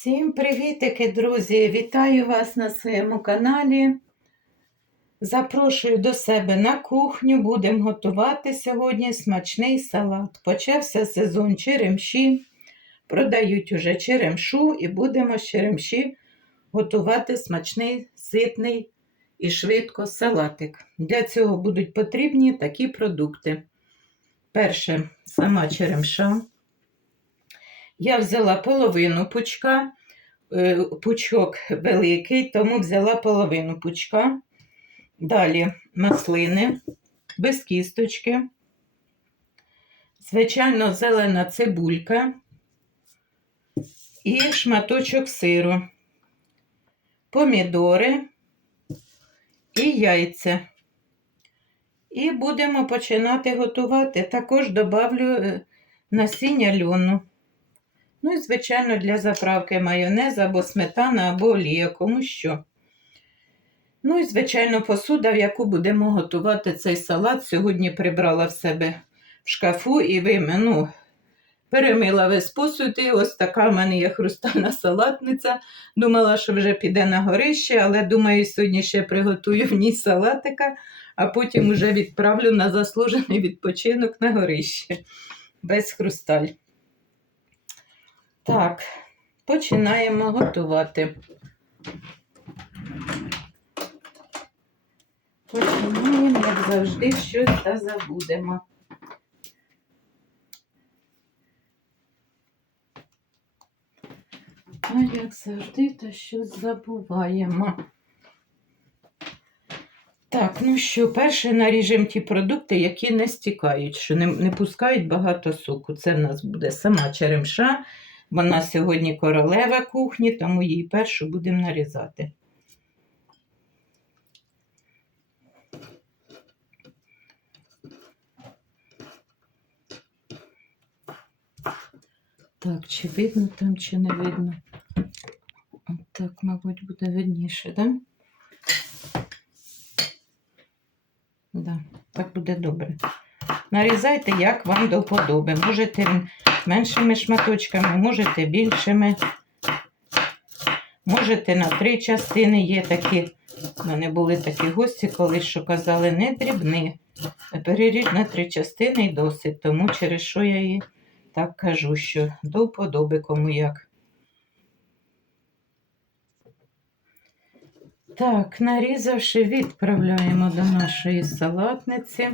Всім привітики, друзі! Вітаю вас на своєму каналі. Запрошую до себе на кухню. Будемо готувати сьогодні смачний салат. Почався сезон черемші. Продають уже черемшу і будемо з черемші готувати смачний, ситний і швидко салатик. Для цього будуть потрібні такі продукти. Перше, сама черемша. Я взяла половину пучка, е, пучок великий, тому взяла половину пучка. Далі маслини без кісточки. Звичайно, зелена цибулька і шматочок сиру, помідори і яйця. І будемо починати готувати. Також добавлю е, насіння льону. Ну і, звичайно, для заправки майонез або сметана, або олія, кому що. Ну і, звичайно, посуда, в яку будемо готувати цей салат. Сьогодні прибрала в себе в шкафу і вим... ну, перемила весь посуд. І ось така в мене є хрустальна салатниця. Думала, що вже піде на горище, але думаю, сьогодні ще приготую в ній салатика, а потім вже відправлю на заслужений відпочинок на горище без хрусталь. Так, починаємо готувати. Починаємо, як завжди, щось та забудемо. А як завжди, то щось забуваємо. Так, ну що, перше наріжемо ті продукти, які не стікають, що не, не пускають багато соку. Це в нас буде сама черемша. Вона сьогодні королева кухні, тому її першу будемо нарізати. Так, чи видно там, чи не видно? От Так, мабуть, буде видніше, так? Да? Да, так буде добре. Нарізайте, як вам до вподоби. Можете меншими шматочками, можете більшими. Можете на три частини. Є такі, в мене були такі гості, колись що казали, не дрібни. Переріж на три частини і досить. Тому через що я їй так кажу, що до вподоби кому як. Так, нарізавши, відправляємо до нашої салатниці.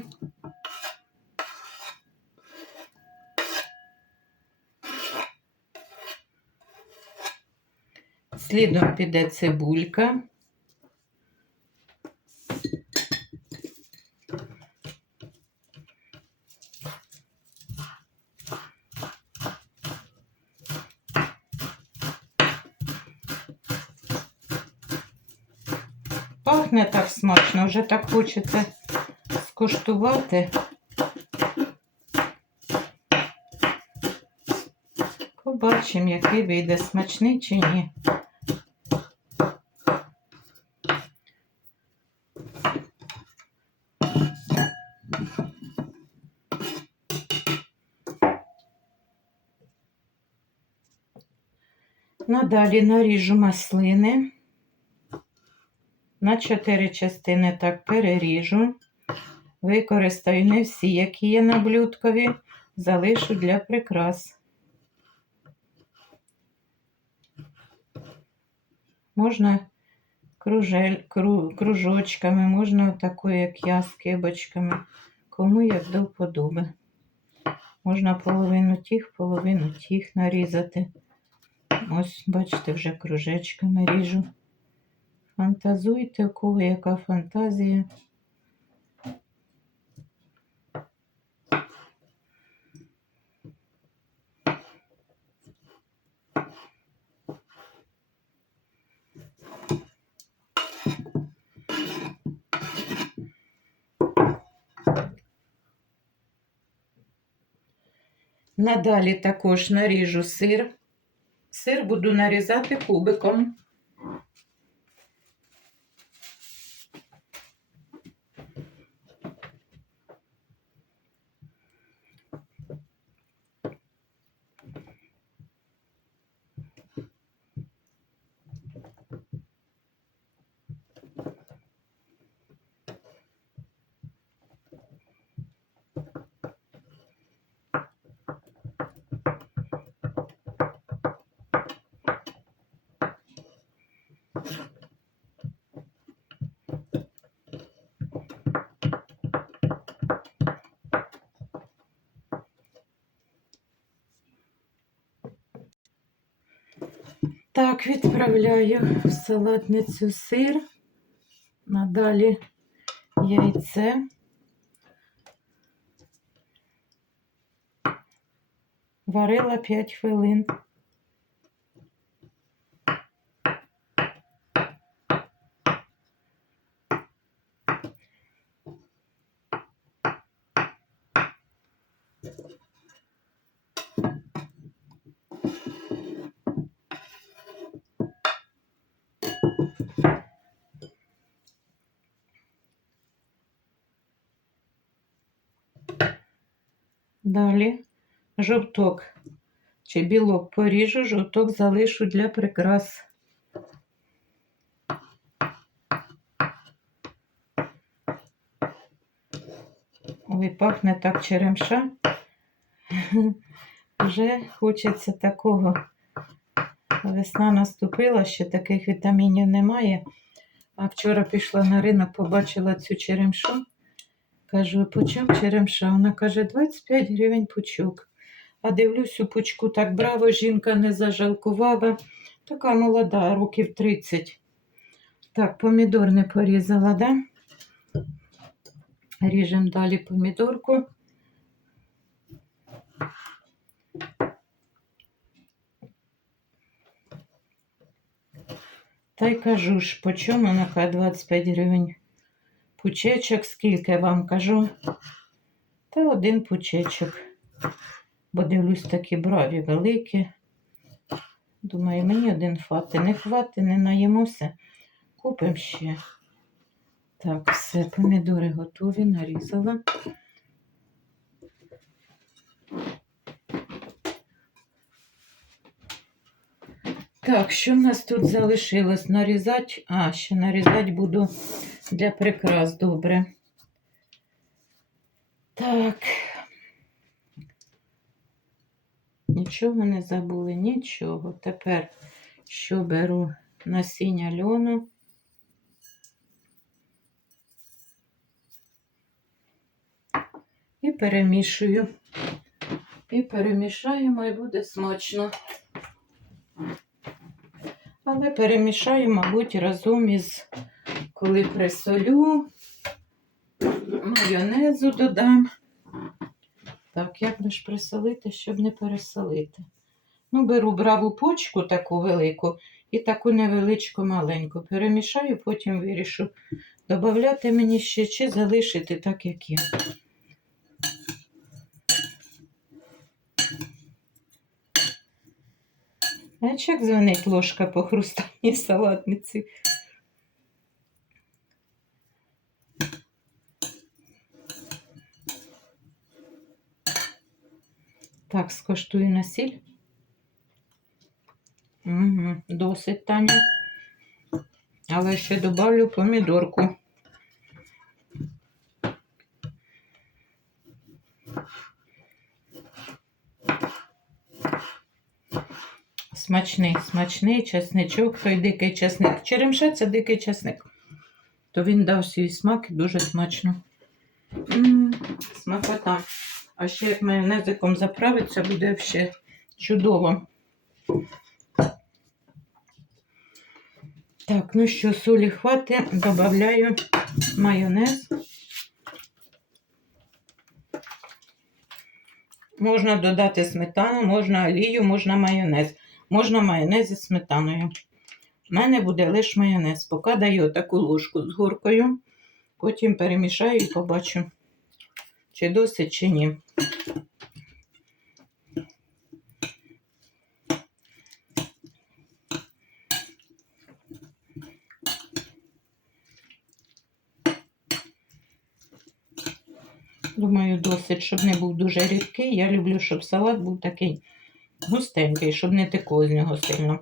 Слідом піде цибулька. Пахне так смачно, вже так хочеться скуштувати. Побачимо, який вийде смачний чи ні. Надалі наріжу маслини. На чотири частини так переріжу. Використаю не всі, які є на блюдкові, залишу для прикрас. Можна кружель, кру, кружочками, можна такою, як я, з кибочками. Кому як до вподоби. Можна половину тих, половину тих нарізати. Ось, бачите, вже кружечками ріжу. Фантазуйте, у кого яка фантазія. Надалі також наріжу сир. Сир буду нарізати кубиком. Так, відправляю в салатницю сир. Надалі яйце. Варила 5 хвилин. Далі жовток чи білок поріжу, жовток залишу для прикрас. Ой, пахне так черемша. Вже хочеться такого. Весна наступила, ще таких вітамінів немає. А вчора пішла на ринок, побачила цю черемшу. Кажу, по черемша? Вона каже, 25 гривень пучок. А дивлюсь у пучку, так браво, жінка не зажалкувала. Така молода, років 30. Так, помідор не порізала, да? Ріжемо далі помідорку. Та й кажу ж, по чому нехай 25 гривень. Пучечок скільки вам кажу? Та один пучечок. Бо дивлюсь, такі браві великі. Думаю, мені один хвати. Не хвати, не наїмося. Купимо ще. Так, все, помідори готові, нарізала. Так, що в нас тут залишилось? Нарізати? А, ще нарізати буду для прикрас добре. Так. Нічого не забули, нічого. Тепер що беру насіння льону. І перемішую. І перемішаємо, і буде смачно. Але перемішаю, мабуть, разом із коли присолю, майонезу додам. Так, як би ж присолити, щоб не пересолити. Ну, беру браву почку таку велику і таку невеличку маленьку. Перемішаю, потім вирішу, додати мені ще чи залишити так, як є. Знаєш, як дзвонить ложка по хрустальній салатниці? Так, скоштую на сіль. Угу, досить Таня. Але ще добавлю помідорку. Смачний, смачний чесничок, той дикий чесник. Черемша це дикий чесник. То він дав свій смак і дуже смачно. М -м, смакота. А ще як майонезиком заправиться, буде ще чудово. Так, ну що, солі хватить, додаю майонез. Можна додати сметану, можна олію, можна майонез. Можна майонез зі сметаною. У мене буде лише майонез. Поки даю таку ложку з горкою, потім перемішаю і побачу, чи досить, чи ні. Думаю, досить, щоб не був дуже рідкий. Я люблю, щоб салат був такий густенький, щоб не текло з нього сильно.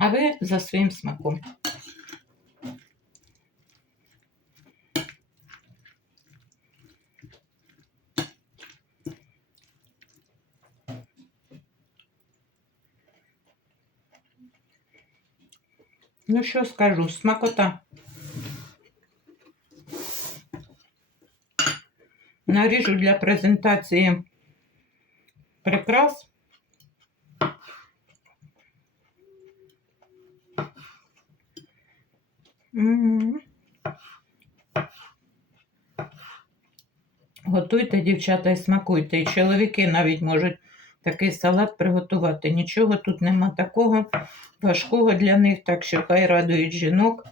А ви за своїм смаком. Ну, що скажу, смакота. Наріжу для презентації прикрас. М. Готуйте, дівчата, і смакуйте. І чоловіки навіть можуть такий салат приготувати. Нічого тут нема такого важкого для них, так що хай радують жінок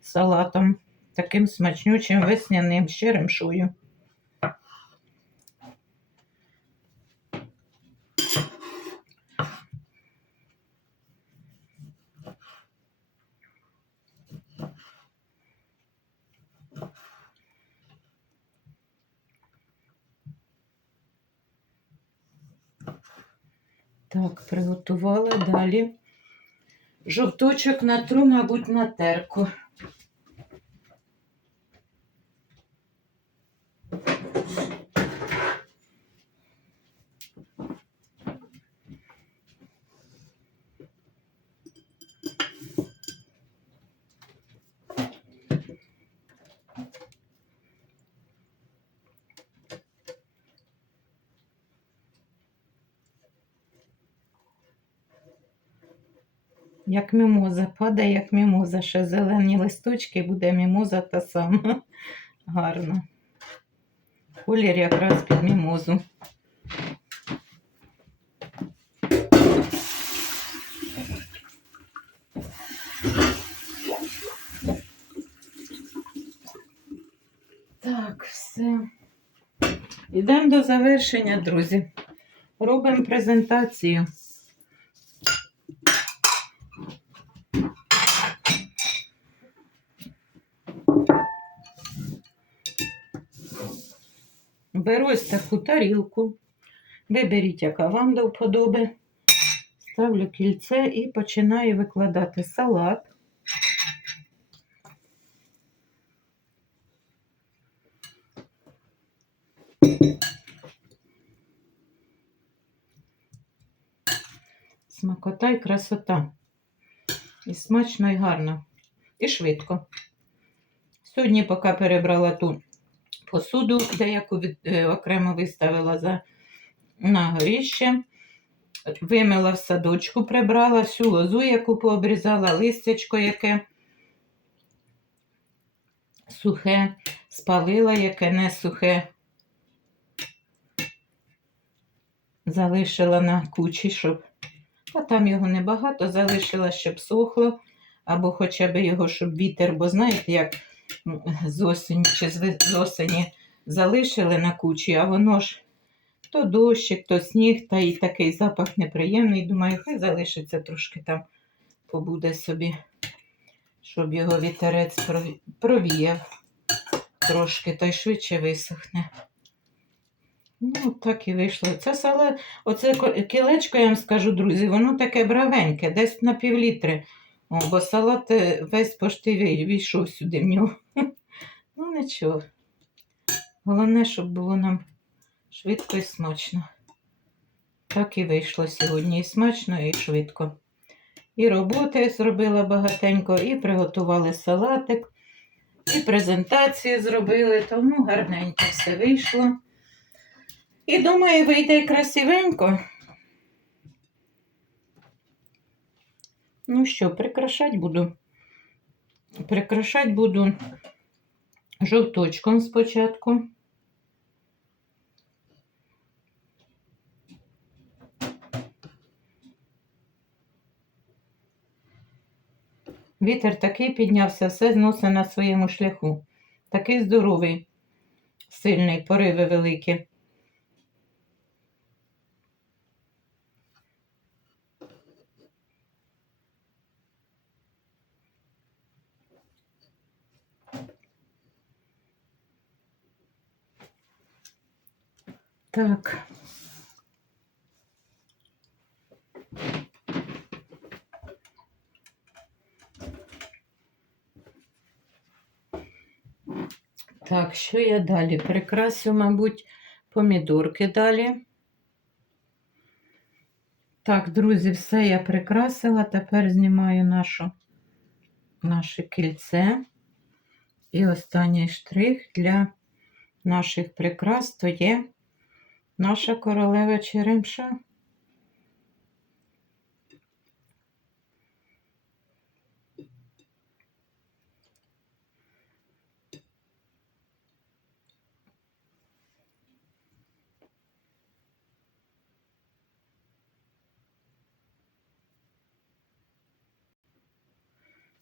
салатом таким смачнючим весняним щирим черемшою. Так, приготувала далі. Жовточок натру, мабуть, на терку. Як мімоза, падає, як мімоза, ще зелені листочки, буде мімоза та сама. Гарно. Колір якраз під мімозу. Так, все. Йдемо до завершення, друзі. Робимо презентацію. Беру ось таку тарілку. Виберіть, яка вам до вподоби. Ставлю кільце і починаю викладати салат. Смакота і красота. І смачно, і гарно. І швидко. Сьогодні, поки перебрала ту посуду, деяку від, е, окремо виставила за на горіще. Вимила в садочку, прибрала всю лозу, яку пообрізала, листячко, яке сухе, спалила, яке не сухе. Залишила на кучі, щоб, а там його небагато, залишила, щоб сохло, або хоча б його, щоб вітер, бо знаєте, як з осені чи з осені залишили на кучі, а воно ж то дощик, то сніг, та і такий запах неприємний. Думаю, хай залишиться трошки там, побуде собі, щоб його вітерець провіяв трошки, та й швидше висохне. Ну, так і вийшло. Це салат, оце кілечко, я вам скажу, друзі, воно таке бравеньке, десь на півлітри. О, бо салат е, весь пошти вий- війшов сюди в нього. Ну, нічого. Головне, щоб було нам швидко і смачно. Так і вийшло сьогодні. І смачно, і швидко. І роботи зробила багатенько, і приготували салатик, і презентацію зробили, тому гарненько все вийшло. І думаю, вийде красивенько. Ну що, прикрашати буду. Прикрашати буду жовточком спочатку. Вітер такий піднявся, все зносить на своєму шляху. Такий здоровий, сильний, пориви великі. Так. Так, що я далі? Прикрасю, мабуть, помідорки далі. Так, друзі, все я прикрасила. Тепер знімаю нашу, наше кільце. І останній штрих для наших прикрас то є наша королева Черемша.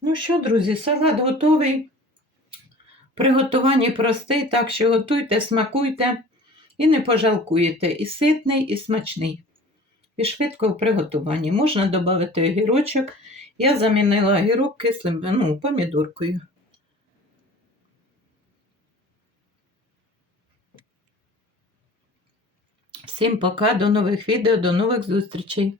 Ну що, друзі, салат готовий. Приготування простий, так що готуйте, смакуйте і не пожалкуєте. І ситний, і смачний. І швидко в приготуванні. Можна додати огірочок. Я замінила огірок кислим, ну, помідоркою. Всім пока, до нових відео, до нових зустрічей.